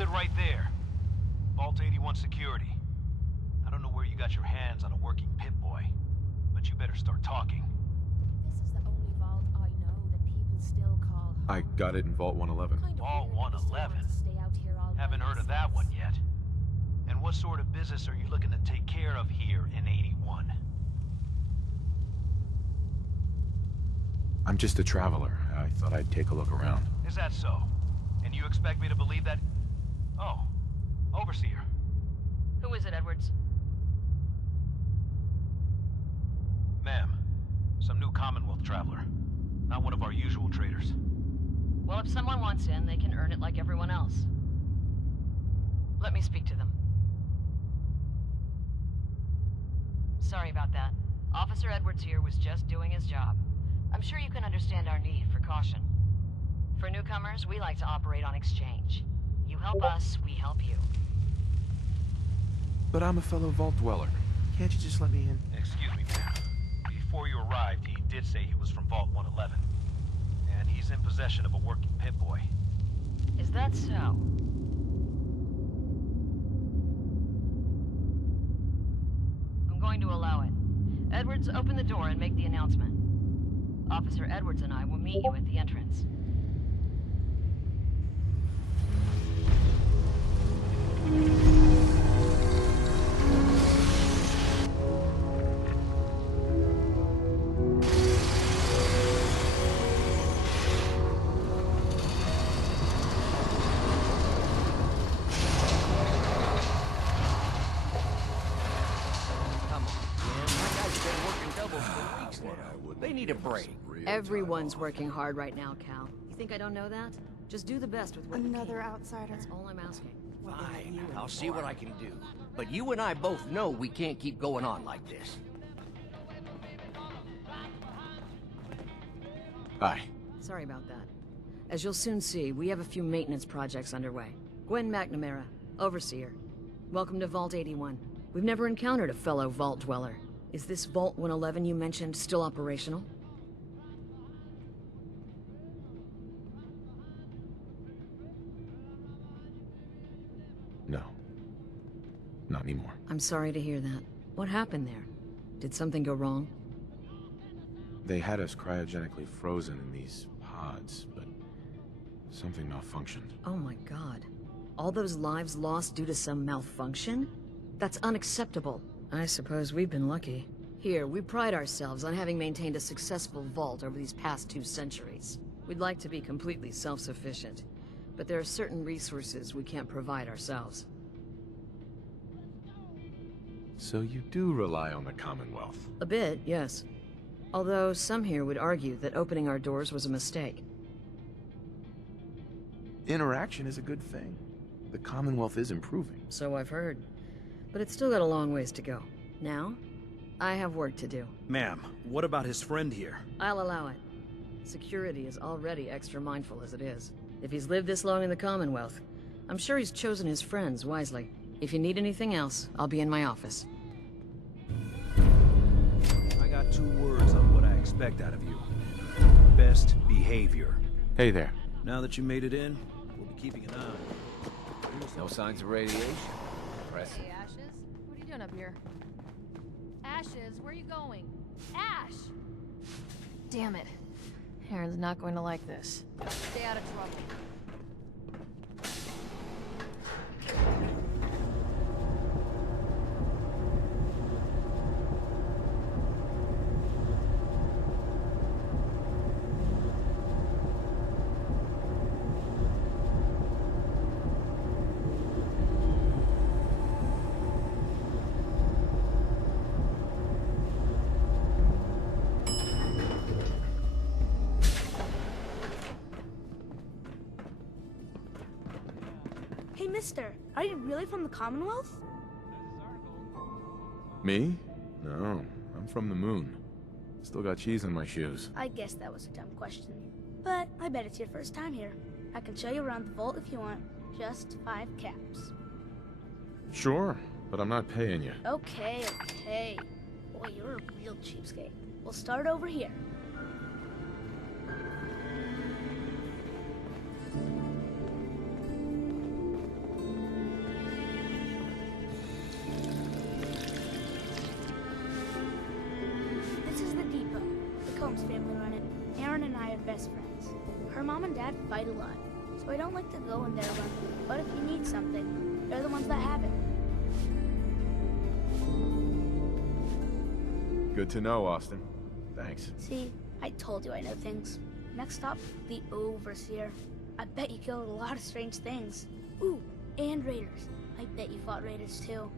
Hold it right there. Vault 81 security. I don't know where you got your hands on a working Pip-Boy, but you better start talking. This is the only vault I know that people still call home. I got it in Vault 111. Vault 111? Haven't heard of that one yet. And what sort of business are you looking to take care of here in 81? I'm just a traveler. I thought I'd take a look around. Is that so? And you expect me to believe that? Oh, Overseer. Who is it, Edwards? Ma'am, some new Commonwealth traveler. Not one of our usual traders. Well, if someone wants in, they can earn it like everyone else. Let me speak to them. Sorry about that. Officer Edwards here was just doing his job. I'm sure you can understand our need for caution. For newcomers, we like to operate on exchange. You help us, we help you. But I'm a fellow Vault Dweller. Can't you just let me in? Excuse me, ma'am. Before you arrived, he did say he was from Vault 111. And he's in possession of a working Pip-Boy. Is that so? I'm going to allow it. Edwards, open the door and make the announcement. Officer Edwards and I will meet you at the entrance. They need a break. Everyone's working hard right now, Cal. You think I don't know that? Just do the best with what you Another can. outsider. That's all I'm asking. Fine, I'll see what I can do. But you and I both know we can't keep going on like this. Hi. Sorry about that. As you'll soon see, we have a few maintenance projects underway. Gwen McNamara, Overseer. Welcome to Vault 81. We've never encountered a fellow Vault Dweller. Is this Vault 111 you mentioned still operational? No. Not anymore. I'm sorry to hear that. What happened there? Did something go wrong? They had us cryogenically frozen in these pods, but something malfunctioned. Oh my god. All those lives lost due to some malfunction? That's unacceptable. I suppose we've been lucky. Here, we pride ourselves on having maintained a successful vault over these past 2 centuries. We'd like to be completely self-sufficient, but there are certain resources we can't provide ourselves. So you do rely on the Commonwealth? A bit, yes. Although some here would argue that opening our doors was a mistake. Interaction is a good thing. The Commonwealth is improving. So I've heard. But it's still got a long ways to go. Now, I have work to do. Ma'am, what about his friend here? I'll allow it. Security is already extra mindful as it is. If he's lived this long in the Commonwealth, I'm sure he's chosen his friends wisely. If you need anything else, I'll be in my office. I got 2 words on what I expect out of you. Best behavior. Hey there. Now that you made it in, we'll be keeping an eye on you. No signs of radiation. Impressive. Hey, Ashes? What are you doing up here? Ashes, where are you going? Ash! Damn it. Aaron's not going to like this. Stay out of trouble. Hey, mister, are you really from the Commonwealth? Me? No, I'm from the moon. Still got cheese in my shoes. I guess that was a dumb question. But I bet it's your first time here. I can show you around the vault if you want. Just 5 caps. Sure, but I'm not paying you. Okay, okay. Boy, you're a real cheapskate. We'll start over here. best friends. Her mom and dad fight a lot, so I don't like to go in there alone. But if you need something, they're the ones that have it. Good to know, Austin. Thanks. See, I told you I know things. Next stop, the Overseer. I bet you killed a lot of strange things. Ooh, and raiders. I bet you fought raiders too.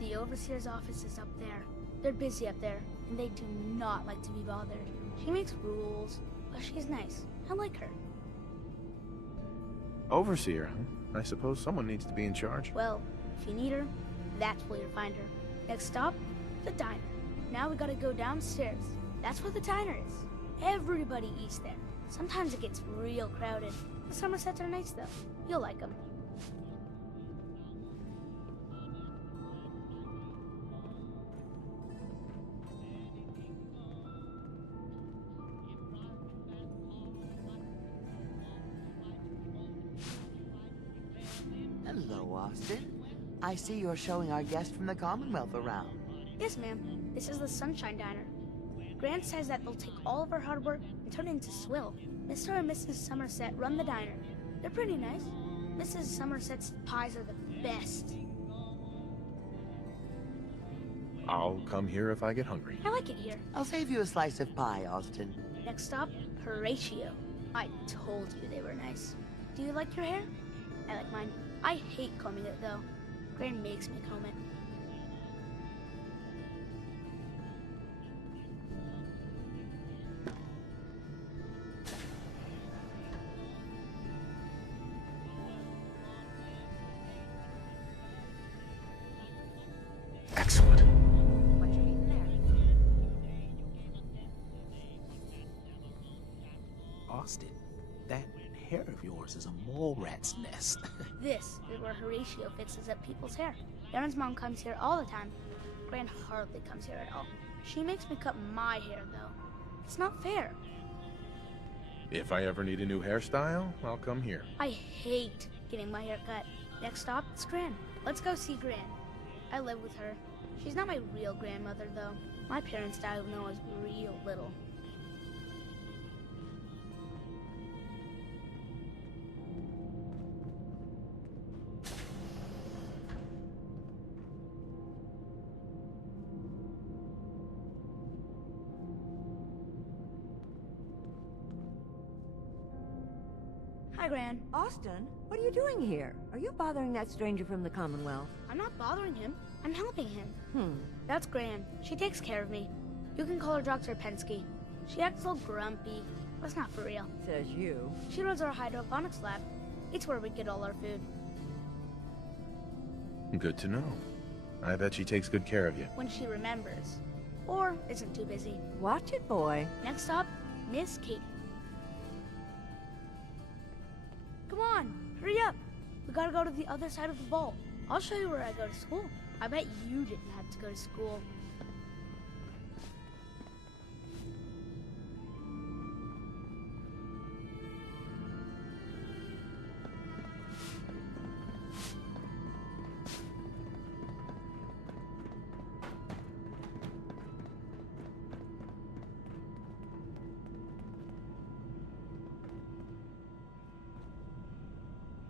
The Overseer's office is up there. They're busy up there, and they do not like to be bothered. She makes rules, but she's nice. I like her. Overseer, huh? I suppose someone needs to be in charge. Well, if you need her, that's where you'll find her. Next stop, the diner. Now we gotta go downstairs. That's where the diner is. Everybody eats there. Sometimes it gets real crowded. The Somersets are nice though. You'll like them. Hello, Austin. I see you're showing our guest from the Commonwealth around. Yes, ma'am. This is the Sunshine Diner. Grant says that they'll take all of our hard work and turn it into swill. Mr. and Mrs. Somerset run the diner. They're pretty nice. Mrs. Somerset's pies are the best. I'll come here if I get hungry. I like it here. I'll save you a slice of pie, Austin. Next stop, Horatio. I told you they were nice. Do you like your hair? I like mine. I hate combing it though. Gran makes me comb it. Excellent. What you eating there? Austin, that hair of yours is a mole rat's nest. This is where Horatio fixes up people's hair. Darren's mom comes here all the time. Gran hardly comes here at all. She makes me cut my hair though. It's not fair. If I ever need a new hairstyle, I'll come here. I hate getting my hair cut. Next stop, it's Gran. Let's go see Gran. I live with her. She's not my real grandmother though. My parents died when I was real little. Hi, Gran. Austin, what are you doing here? Are you bothering that stranger from the Commonwealth? I'm not bothering him. I'm helping him. That's Gran. She takes care of me. You can call her Dr. Pensky. She acts all grumpy, but it's not for real. Says you. She runs our hydroponics lab. It's where we get all our food. Good to know. I bet she takes good care of you. When she remembers. Or isn't too busy. Watch it, boy. Next stop, Miss Katie. Come on, hurry up. We gotta go to the other side of the vault. I'll show you where I go to school. I bet you didn't have to go to school.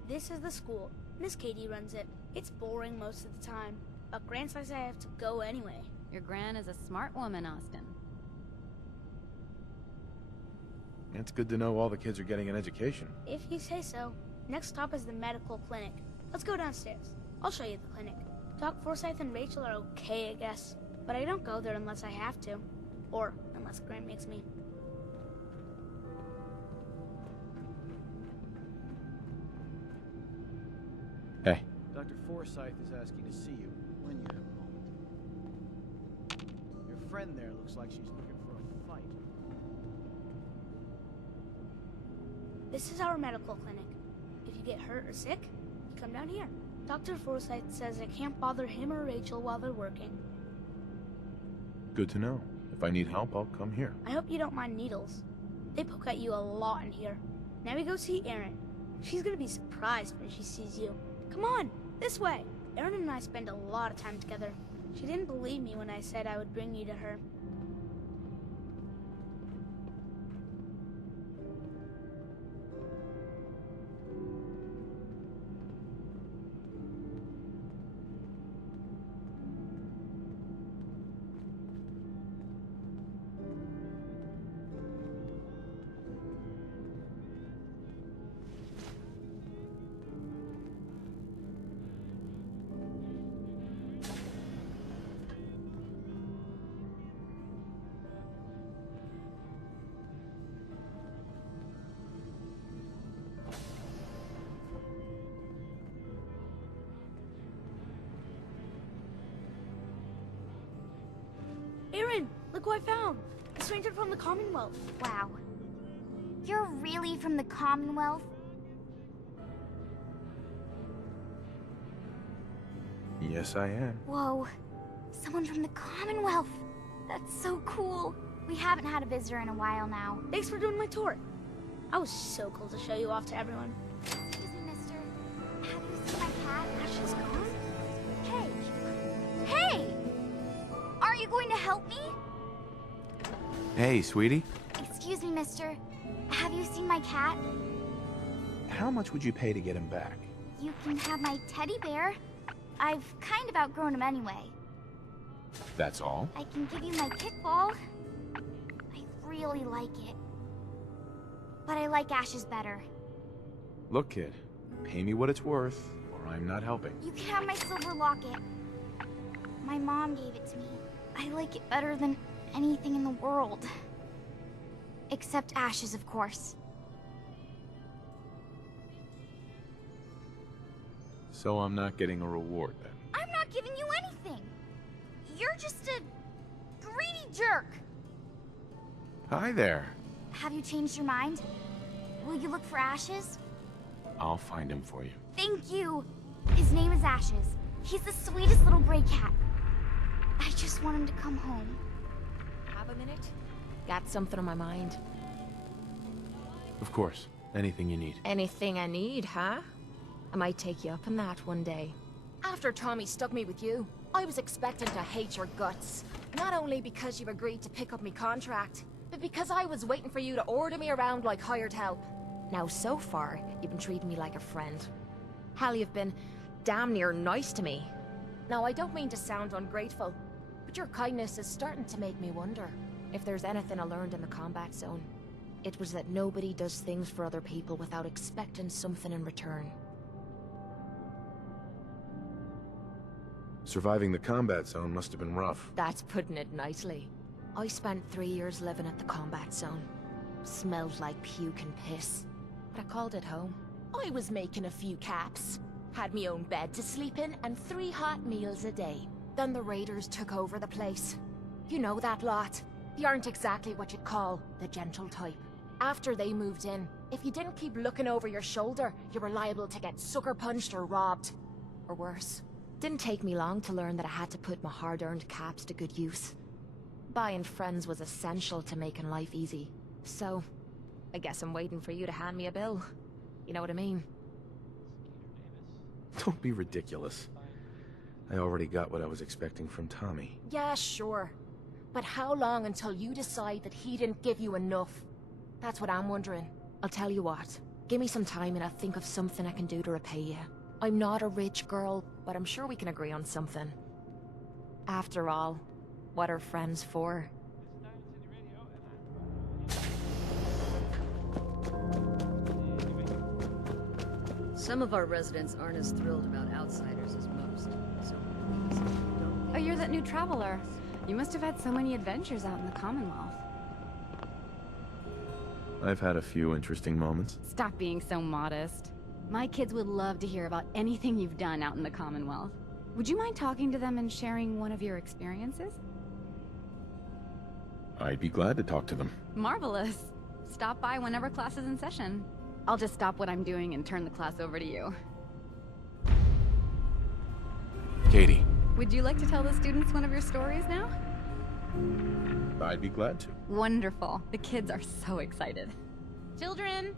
This is the school. Miss Katie runs it. It's boring most of the time, but Gran says I have to go anyway. Your Gran is a smart woman, Austin. It's good to know all the kids are getting an education. If you say so. Next stop is the medical clinic. Let's go downstairs. I'll show you the clinic. Doc Forsyth and Rachel are okay, I guess. But I don't go there unless I have to. Or unless Gran makes me. Hey. Dr. Forsyth is asking to see you when you have a moment. Your friend there looks like she's looking for a fight. This is our medical clinic. If you get hurt or sick, you come down here. Dr. Forsyth says I can't bother him or Rachel while they're working. Good to know. If I need help, I'll come here. I hope you don't mind needles. They poke at you a lot in here. Now we go see Erin. She's gonna be surprised when she sees you. Come on, this way. Erin and I spend a lot of time together. She didn't believe me when I said I would bring you to her. Erin, look who I found! A stranger from the Commonwealth. Wow. You're really from the Commonwealth? Yes, I am. Whoa. Someone from the Commonwealth. That's so cool. We haven't had a visitor in a while now. Thanks for doing my tour. I was so cool to show you off to everyone. Excuse me, mister. Have you seen my cat? Ashley's gone? Hey! Hey! Are you going to help me? Hey, sweetie. Excuse me, mister. Have you seen my cat? How much would you pay to get him back? You can have my teddy bear. I've kind of outgrown him anyway. That's all? I can give you my kickball. I really like it. But I like Ash's better. Look, kid. Pay me what it's worth, or I'm not helping. You can have my silver locket. My mom gave it to me. I like it better than anything in the world. Except Ash's, of course. So I'm not getting a reward, then? I'm not giving you anything. You're just a greedy jerk. Hi there. Have you changed your mind? Will you look for Ashes? I'll find him for you. Thank you. His name is Ashes. He's the sweetest little gray cat. I just want him to come home. Have a minute? Got something on my mind. Of course. Anything you need. Anything I need, huh? I might take you up on that one day. After Tommy stuck me with you, I was expecting to hate your guts. Not only because you've agreed to pick up me contract, but because I was waiting for you to order me around like hired help. Now, so far, you've been treating me like a friend. Hell, you've been damn near nice to me. Now, I don't mean to sound ungrateful, but your kindness is starting to make me wonder if there's anything I learned in the combat zone. It was that nobody does things for other people without expecting something in return. Surviving the combat zone must have been rough. That's putting it nicely. I spent 3 years living at the combat zone. Smelled like puke and piss. But I called it home. I was making a few caps. Had me own bed to sleep in and 3 hot meals a day. Then the raiders took over the place. You know that lot. They aren't exactly what you'd call the gentle type. After they moved in, if you didn't keep looking over your shoulder, you were liable to get sucker punched or robbed. Or worse. Didn't take me long to learn that I had to put my hard-earned caps to good use. Buying friends was essential to making life easy. So, I guess I'm waiting for you to hand me a bill. You know what I mean? Don't be ridiculous. I already got what I was expecting from Tommy. Yeah, sure. But how long until you decide that he didn't give you enough? That's what I'm wondering. I'll tell you what. Give me some time and I'll think of something I can do to repay you. I'm not a rich girl, but I'm sure we can agree on something. After all, what are friends for? Some of our residents aren't as thrilled about outsiders as most, so please, don't... Oh, you're that new traveler. You must have had so many adventures out in the Commonwealth. I've had a few interesting moments. Stop being so modest. My kids would love to hear about anything you've done out in the Commonwealth. Would you mind talking to them and sharing one of your experiences? I'd be glad to talk to them. Marvelous. Stop by whenever class is in session. I'll just stop what I'm doing and turn the class over to you. Katie. Would you like to tell the students one of your stories now? I'd be glad to. Wonderful. The kids are so excited. Children!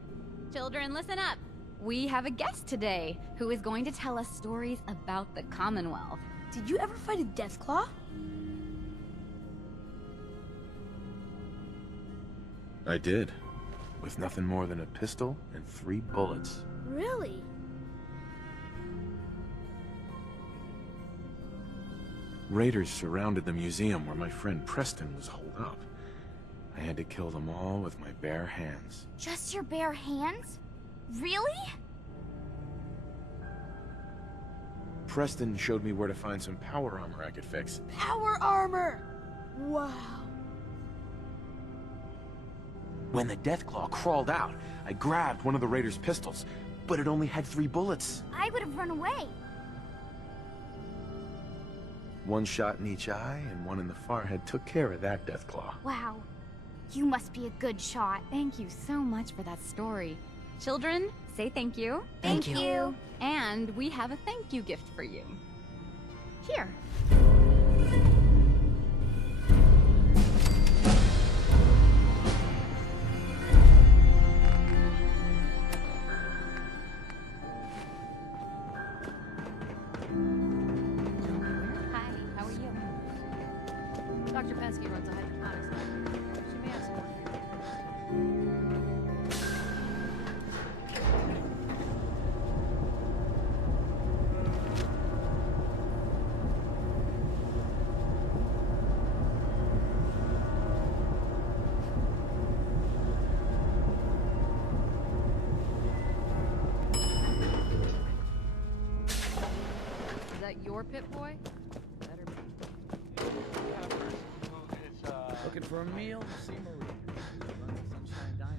Children, listen up! We have a guest today who is going to tell us stories about the Commonwealth. Did you ever fight a Deathclaw? I did. With nothing more than a pistol and 3 bullets. Really? Raiders surrounded the museum where my friend Preston was holed up. I had to kill them all with my bare hands. Just your bare hands? Really? Preston showed me where to find some power armor I could fix. Power armor! Wow. When the Deathclaw crawled out, I grabbed one of the Raiders' pistols, but it only had 3 bullets. I would have run away. 1 shot in each eye and 1 in the forehead took care of that Deathclaw. Wow. You must be a good shot. Thank you so much for that story. Children, say thank you. Thank you. And we have a thank you gift for you. Here. Hi, how are you? Dr. Pensky runs a hydroponics lab. She may have some work for you. Is that your pit boy? Better be. Looking for a meal? See Marie. Runs the Sunshine Diner.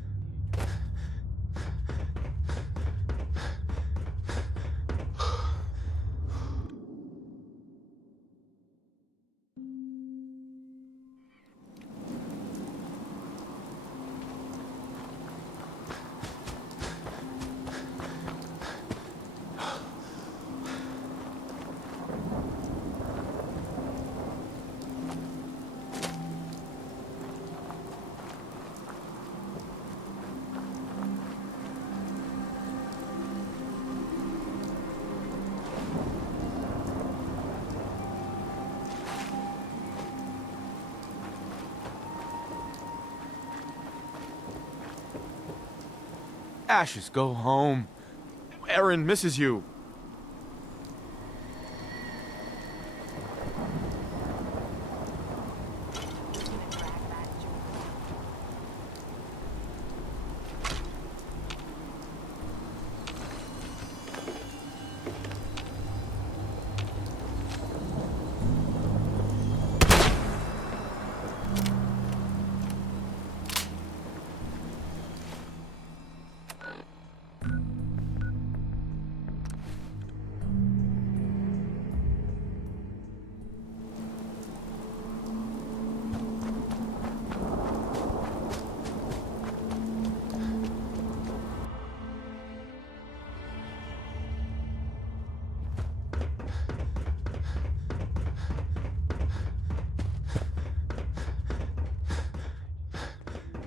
Ashes, go home. Erin misses you.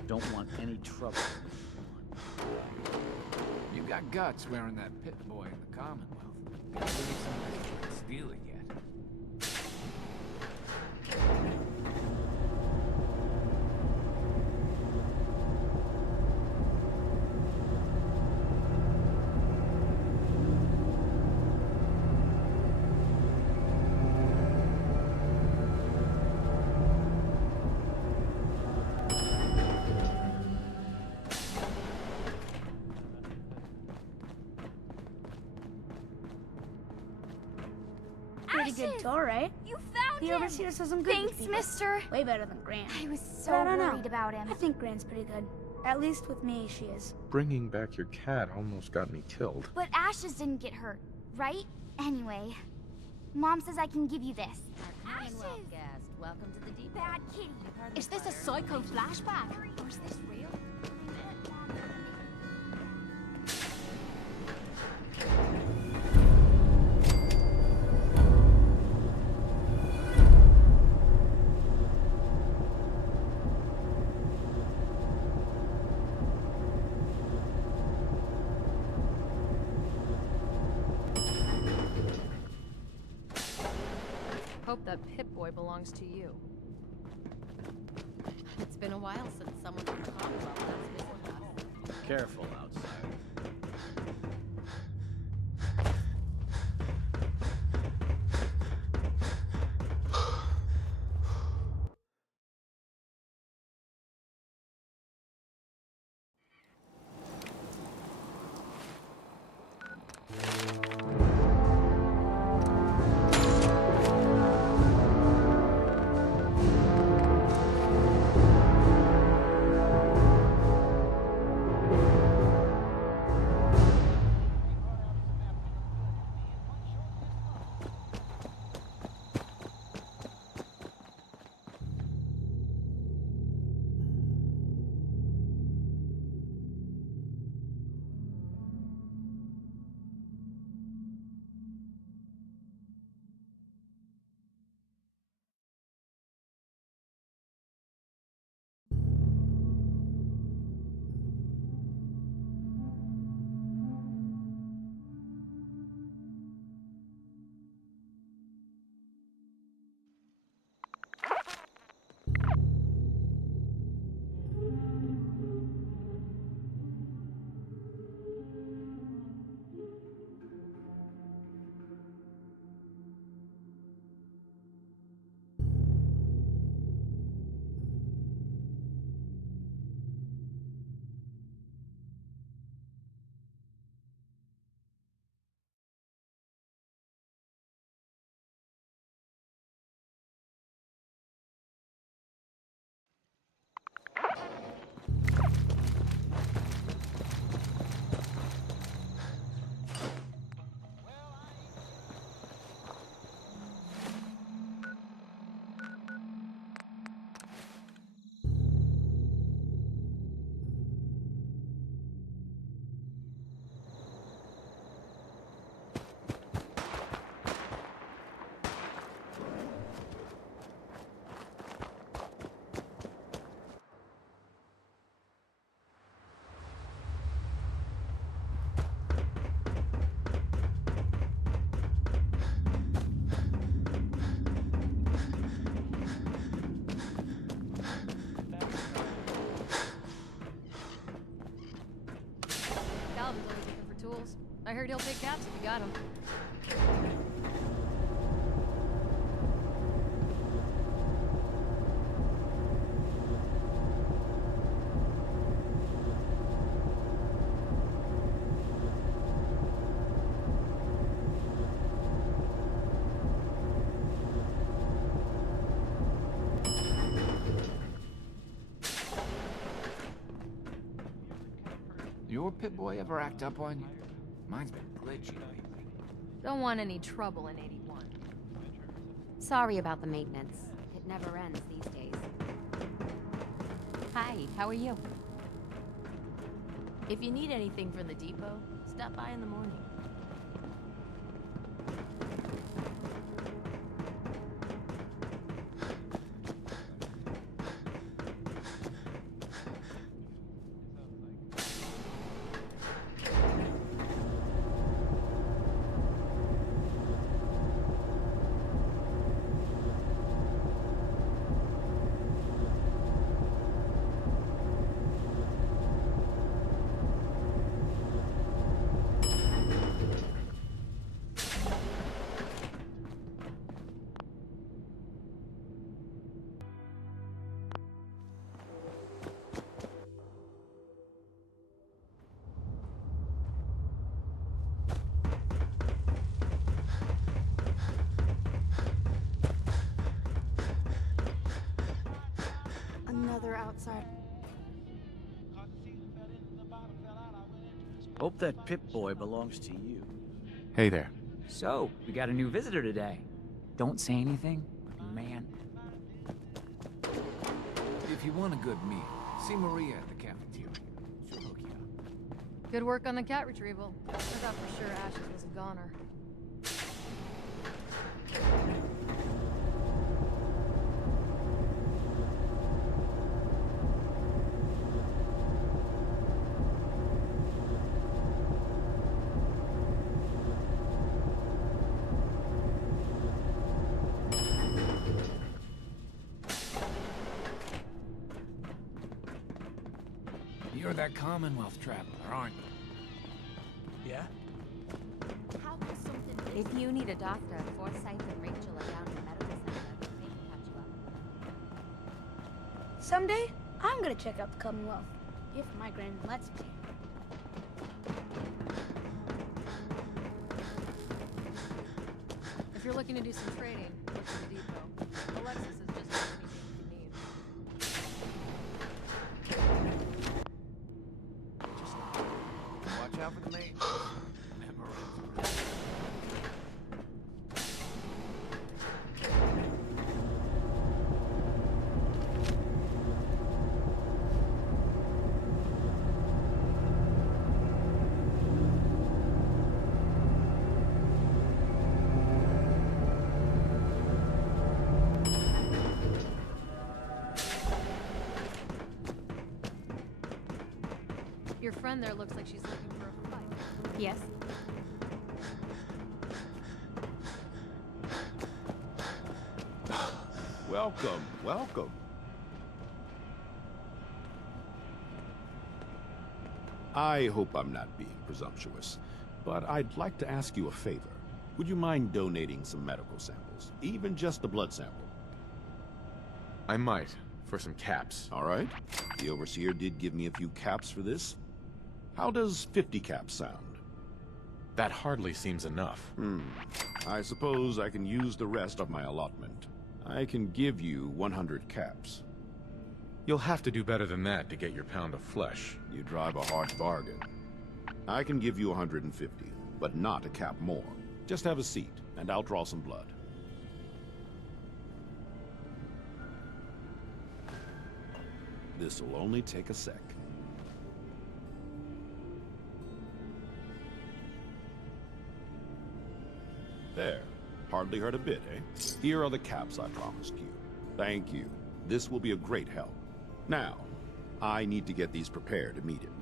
Don't want any trouble. You got guts wearing that pit boy in the Commonwealth. Gotta give you somebody who can steal it yet. Pretty good tour, right? You found The him! overseer says I'm good with Thanks, people. mister. Way better than Grant. I was so But I don't know. worried about him. I think Grant's pretty good. At least with me, she is. Bringing back your cat almost got me killed. But Ashes didn't get hurt, right? Anyway, Mom says I can give you this. Ashes! Guest, welcome to the deep Bad kitty. Is this a psycho flashback? Or is this real? Hope that Pip-Boy belongs to you. It's been a while since someone from the Commonwealth last visited us. Careful outside. Calvin's always looking for tools. I heard he'll take caps if you got them. Your Pip-Boy ever act up on you? Mine's been glitchy lately. Don't want any trouble in 81. Sorry about the maintenance. It never ends these days. Hi, how are you? If you need anything from the depot, stop by in the morning. Another outside. Hope that Pip-Boy belongs to you. Hey there. So, we got a new visitor today. Don't say anything, but man. If you want a good meal, see Maria at the cafeteria. She'll hook you up. Good work on the cat retrieval. I thought for sure Ashes was a goner. You're that Commonwealth traveler, aren't you? Yeah? If you need a doctor, Forsyth and Rachel are down in the medical center. They can catch you up. Someday, I'm gonna check out the Commonwealth, if my grand lets me. If you're looking to do some trading, look to the depot. Alexis is just about anything you need. Watch out for the main. Your friend there looks like she's looking for a fight. Yes? Welcome, welcome. I hope I'm not being presumptuous, but I'd like to ask you a favor. Would you mind donating some medical samples, even just a blood sample? I might, for some caps. All right. The Overseer did give me a few caps for this. How does 50 caps sound? That hardly seems enough. I suppose I can use the rest of my allotment. I can give you 100 caps. You'll have to do better than that to get your pound of flesh. You drive a hard bargain. I can give you 150, but not a cap more. Just have a seat, and I'll draw some blood. This'll only take a sec. There. Hardly hurt a bit, eh? Here are the caps I promised you. Thank you. This will be a great help. Now, I need to get these prepared immediately.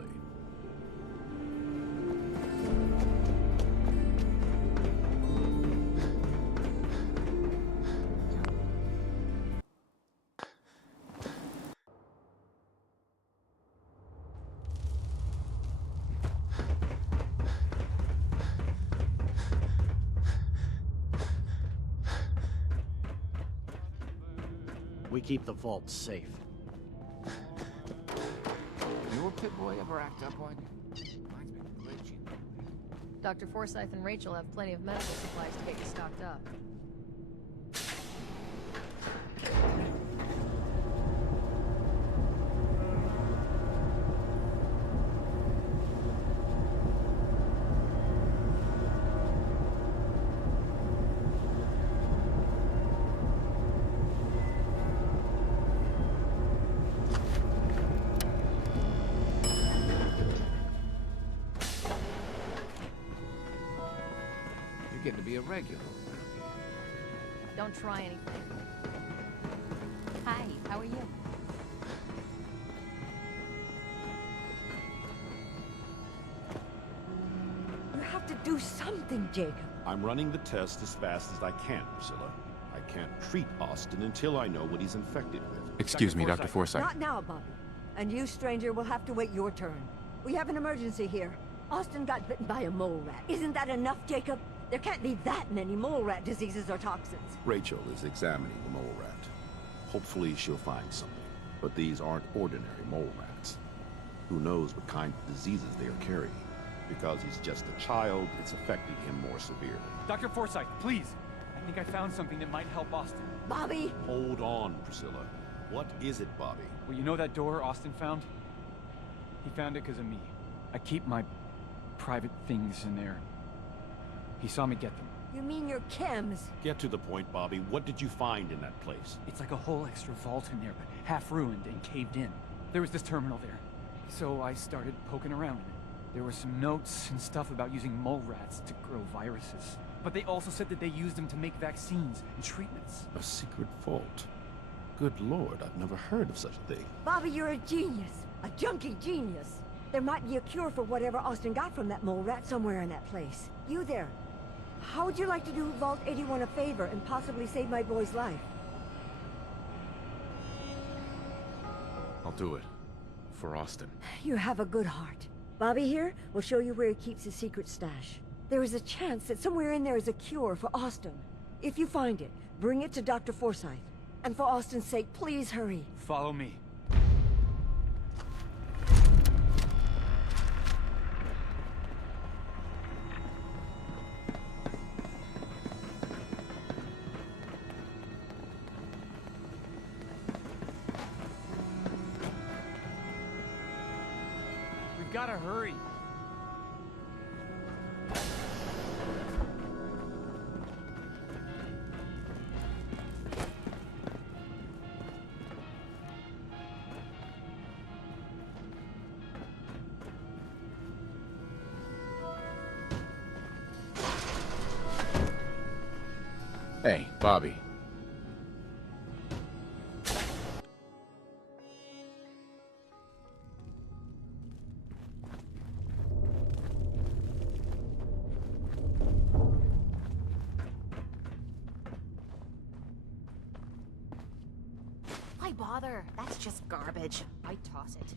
We keep the vault safe. Your pit boy ever act up on you? Mine's been glitchy lately. Dr. Forsyth and Rachel have plenty of medical supplies to get you stocked up. Getting to be a regular. Don't try anything. Hi, how are you? You have to do something, Jacob. I'm running the test as fast as I can, Priscilla. I can't treat Austin until I know what he's infected with. Excuse me, Dr. Forsyth. Not now, Bobby. And you, stranger, will have to wait your turn. We have an emergency here. Austin got bitten by a mole rat. Isn't that enough, Jacob? There can't be that many mole rat diseases or toxins. Rachel is examining the mole rat. Hopefully she'll find something. But these aren't ordinary mole rats. Who knows what kind of diseases they are carrying. Because he's just a child, it's affecting him more severely. Dr. Forsyth, please! I think I found something that might help Austin. Bobby! Hold on, Priscilla. What is it, Bobby? Well, you know that door Austin found? He found it because of me. I keep my private things in there. He saw me get them. You mean your chems? Get to the point, Bobby. What did you find in that place? It's like a whole extra vault in there, but half ruined and caved in. There was this terminal there. So I started poking around in it. There were some notes and stuff about using mole rats to grow viruses. But they also said that they used them to make vaccines and treatments. A secret vault? Good Lord, I've never heard of such a thing. Bobby, you're a genius. A junkie genius. There might be a cure for whatever Austin got from that mole rat somewhere in that place. You there. How would you like to do Vault 81 a favor and possibly save my boy's life? I'll do it. for Austin. You have a good heart. Bobby here will show you where he keeps his secret stash. There is a chance that somewhere in there is a cure for Austin. If you find it, bring it to Dr. Forsyth. And for Austin's sake, please hurry. Follow me. We've got to hurry. Hey, Bobby. Why bother? That's just garbage. I'd toss it.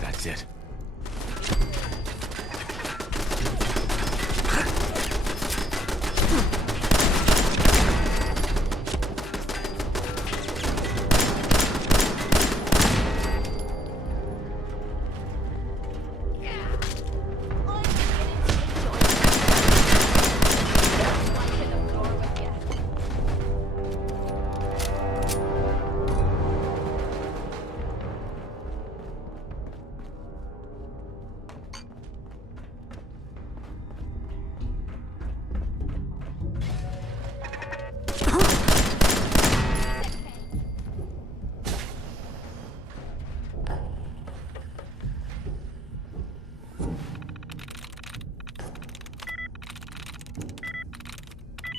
That's it.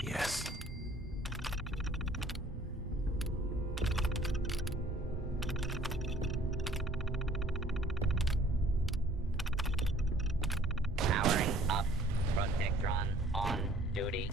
Yes. Powering up. Protectron on duty.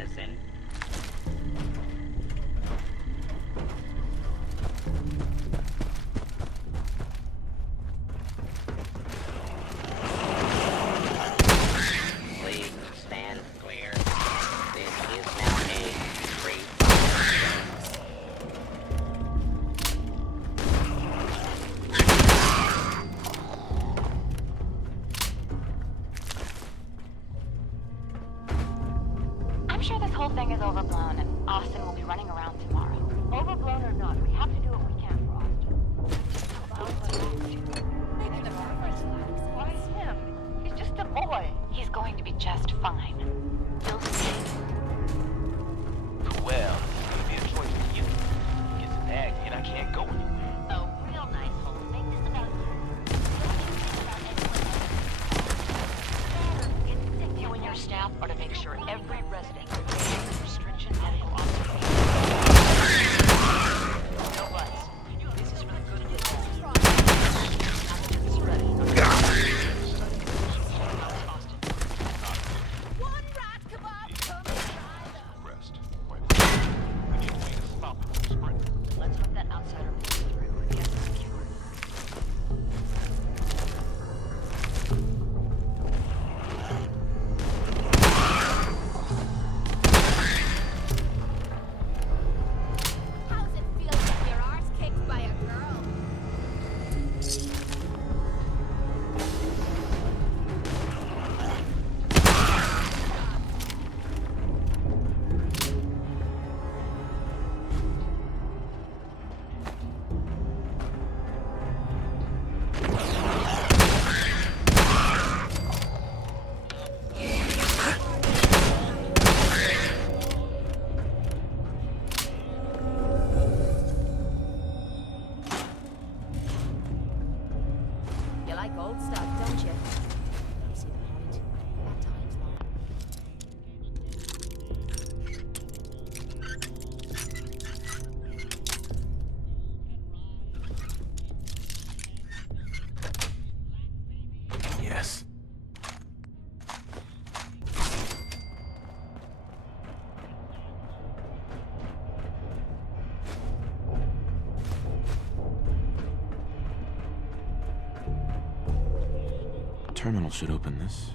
citizen. Please stand clear. This is now a free zone. I'm sure this whole thing is overblown, and Austin will be running around tomorrow. Overblown or not, we have to do what we can for Austin. Making the progress. Why him? He's just a boy. He's going to be just fine. You'll see. Well, it'll be a choice for you. Gets nagged and I can't go anywhere. Oh, real nice, Holmes. Make this about you. Don't think about anyone else. You and your staff are to make sure every resident remains in restriction medical observation. No buts. This is for the good of the world. This is ready. One rat kebab coming. Rest. We need a way to stop it from spreading. Let's hope that outsider pulls through and gets us cured. How's it feel to get your arse kicked by a girl? You like old stuff, don't you? Don't see the point. At times, though. Yes. Terminal should open this.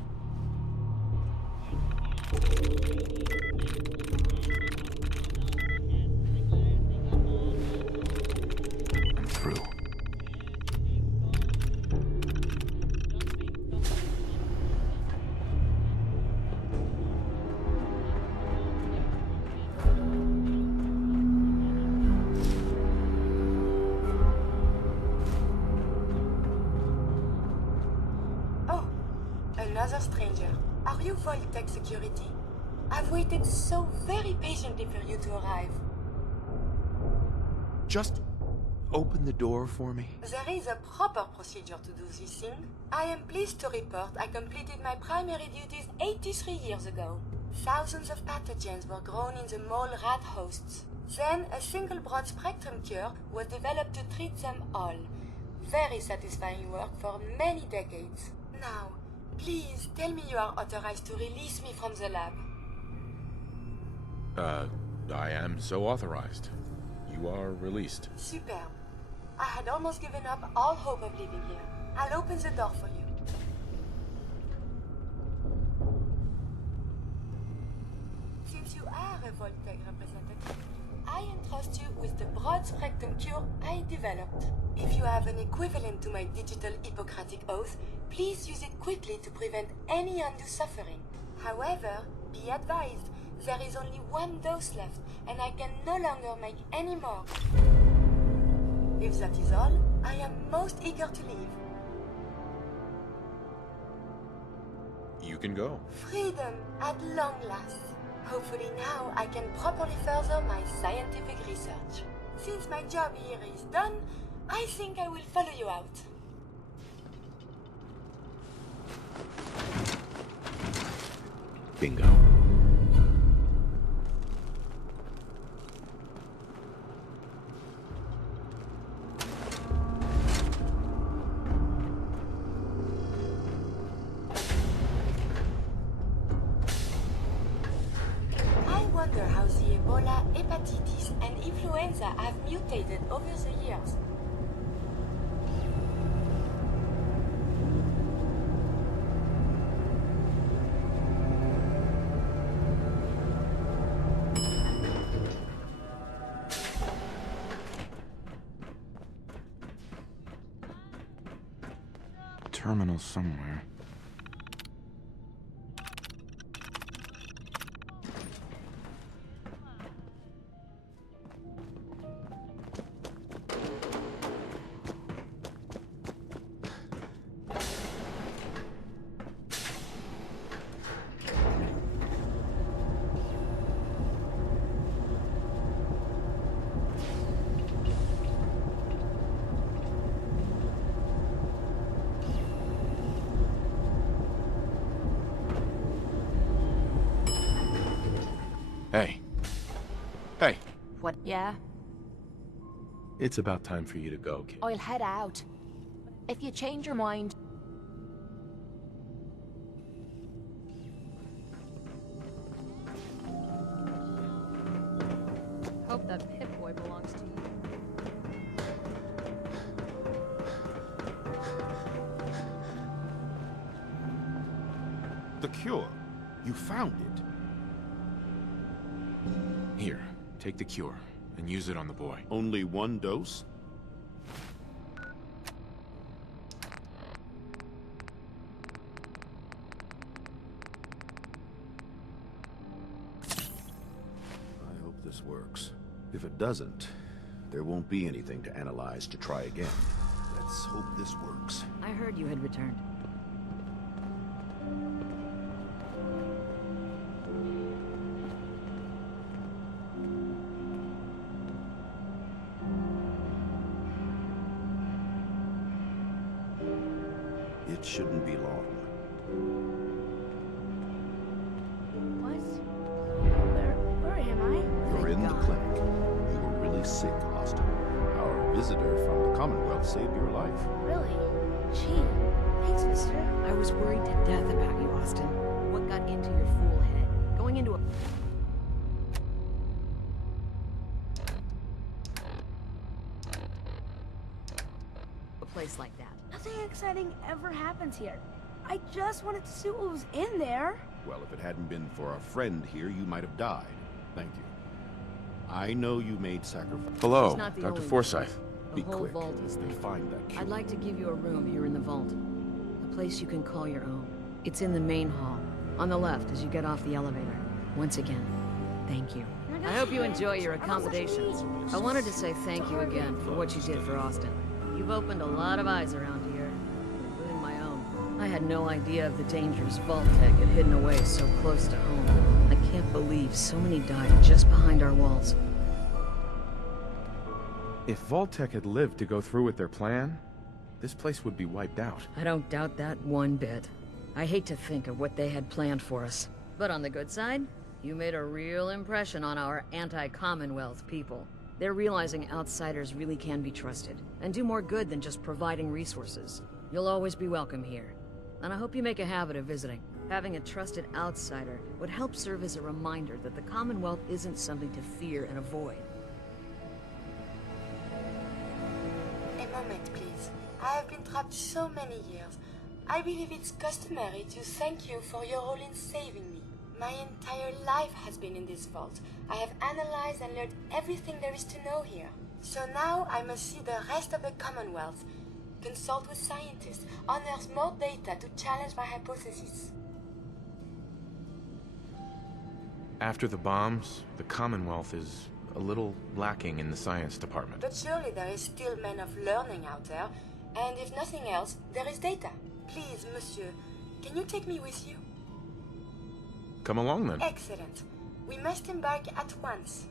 I'm through. Oh, another stranger. Are you Voltec security? I've waited so very patiently for you to arrive. Just open the door for me. There is a proper procedure to do this thing. I am pleased to report I completed my primary duties 83 years ago. Thousands of pathogens were grown in the mole rat hosts. Then a single broad-spectrum cure was developed to treat them all. Very satisfying work for many decades. Now, please tell me you are authorized to release me from the lab. I am so authorized. You are released. Superb. I had almost given up all hope of leaving here. I'll open the door for you. Since you are a Voltec representative, I entrust you with the broad-spectrum cure I developed. If you have an equivalent to my digital Hippocratic oath, please use it quickly to prevent any undue suffering. However, be advised, there is only one dose left, and I can no longer make any more. If that is all, I am most eager to leave. You can go. Freedom at long last. Hopefully now I can properly further my scientific research. Since my job here is done, I think I will follow you out. Bingo. I Ebola, hepatitis, and influenza have mutated over the years. Terminal somewhere. Hey. Hey. What? Yeah? It's about time for you to go, kid. I'll head out. If you change your mind... Hope that Pip-Boy belongs to you. The cure. You found it. Here, take the cure, and use it on the boy. Only one dose? I hope this works. If it doesn't, there won't be anything to analyze to try again. Let's hope this works. I heard you had returned. It shouldn't be long. What? Where am I? You're in the clinic. You were really sick, Austin. Our visitor from the Commonwealth saved your life. Really? Gee, thanks, mister. I was worried to death about you, Austin. What got into your fool head? Going into a place like that. Nothing exciting ever happens here. I just wanted to see what was in there. Well, if it hadn't been for our friend here, you might have died. Thank you. I know you made sacrifices. Hello, He's not the Dr. only Forsyth. The Be whole quick vault is and there. find that cure. I'd like to give you a room here in the vault. A place you can call your own. It's in the main hall, on the left as you get off the elevator. Once again, thank you. I hope you enjoy your accommodations. I wanted to say thank you again for what you did for Austin. You've opened a lot of eyes around here, including my own. I had no idea of the dangers Vault-Tec had hidden away so close to home. I can't believe so many died just behind our walls. If Vault-Tec had lived to go through with their plan, this place would be wiped out. I don't doubt that one bit. I hate to think of what they had planned for us. But on the good side, you made a real impression on our anti-Commonwealth people. They're realizing outsiders really can be trusted, and do more good than just providing resources. You'll always be welcome here, and I hope you make a habit of visiting. Having a trusted outsider would help serve as a reminder that the Commonwealth isn't something to fear and avoid. A moment, please. I have been trapped so many years. I believe it's customary to thank you for your role in saving me. My entire life has been in this vault. I have analyzed and learned everything there is to know here. So now I must see the rest of the Commonwealth, consult with scientists, unearth more data to challenge my hypothesis. After the bombs, the Commonwealth is a little lacking in the science department. But surely there is still men of learning out there, and if nothing else, there is data. Please, monsieur, can you take me with you? Come along then. Excellent. We must embark at once.